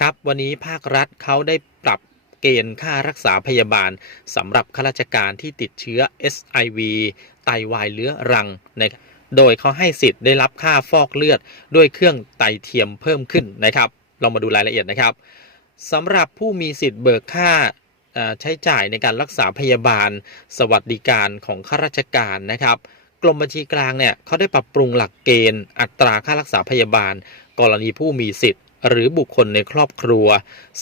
ครับวันนี้ภาครัฐเขาได้ปรับเกณฑ์ค่ารักษาพยาบาลสำหรับข้าราชการที่ติดเชื้อ SIV ไตวายเรื้อรังนะโดยเขาให้สิทธิ์ได้รับค่าฟอกเลือดด้วยเครื่องไตเทียมเพิ่มขึ้นนะครับ เรามาดูรายละเอียดนะครับสำหรับผู้มีสิทธิ์เบิกค่าใช้จ่ายในการรักษาพยาบาล สวัสดิการของข้าราชการนะครับ กรมบัญชีกลางเนี่ยเขาได้ปรับปรุงหลักเกณฑ์ อัตราค่ารักษาพยาบาล กรณีผู้มีสิทธิ์ หรือบุคคลในครอบครัว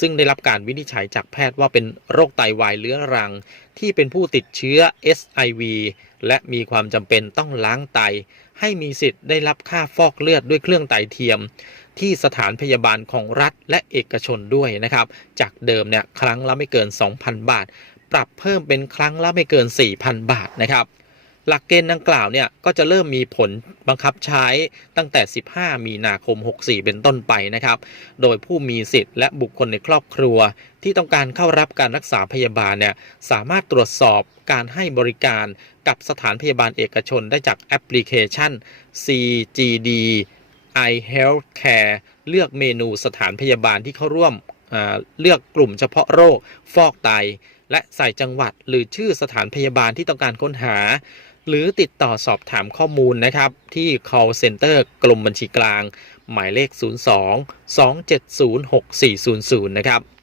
ซึ่งได้รับการวินิจฉัยจากแพทย์ว่าเป็นโรคไตวายเรื้อรัง ที่เป็นผู้ติดเชื้อ SIV และมีความจำเป็นต้องล้างไต ให้มีสิทธิ์ได้รับค่าฟอกเลือดด้วยเครื่องไตเทียม ที่สถานพยาบาลของรัฐและเอกชนด้วยนะครับ จากเดิมเนี่ยครั้งละไม่เกิน 2,000 บาท ปรับเพิ่มเป็นครั้งละไม่เกิน 4,000 บาทนะครับ หลักเกณฑ์ดังกล่าวเนี่ยก็จะเริ่มมีผลบังคับใช้ตั้งแต่ 15 มีนาคม 64 เป็นต้นไปนะครับ โดยผู้มีสิทธิ์และบุคคลในครอบครัว ที่ต้องการเข้ารับการรักษาพยาบาลเนี่ยสามารถตรวจสอบการให้บริการกับสถานพยาบาลเอกชนได้จากแอปพลิเคชัน CGD i Health Care เลือกเมนูสถานพยาบาลที่เข้าร่วม เลือกกลุ่มเฉพาะโรค ฟอกไต และใส่จังหวัดหรือชื่อสถานพยาบาลที่ต้องการค้นหา หรือติดต่อสอบถามข้อมูลนะครับ ที่ call center กรมบัญชีกลาง หมายเลข 02 270 6400 นะครับ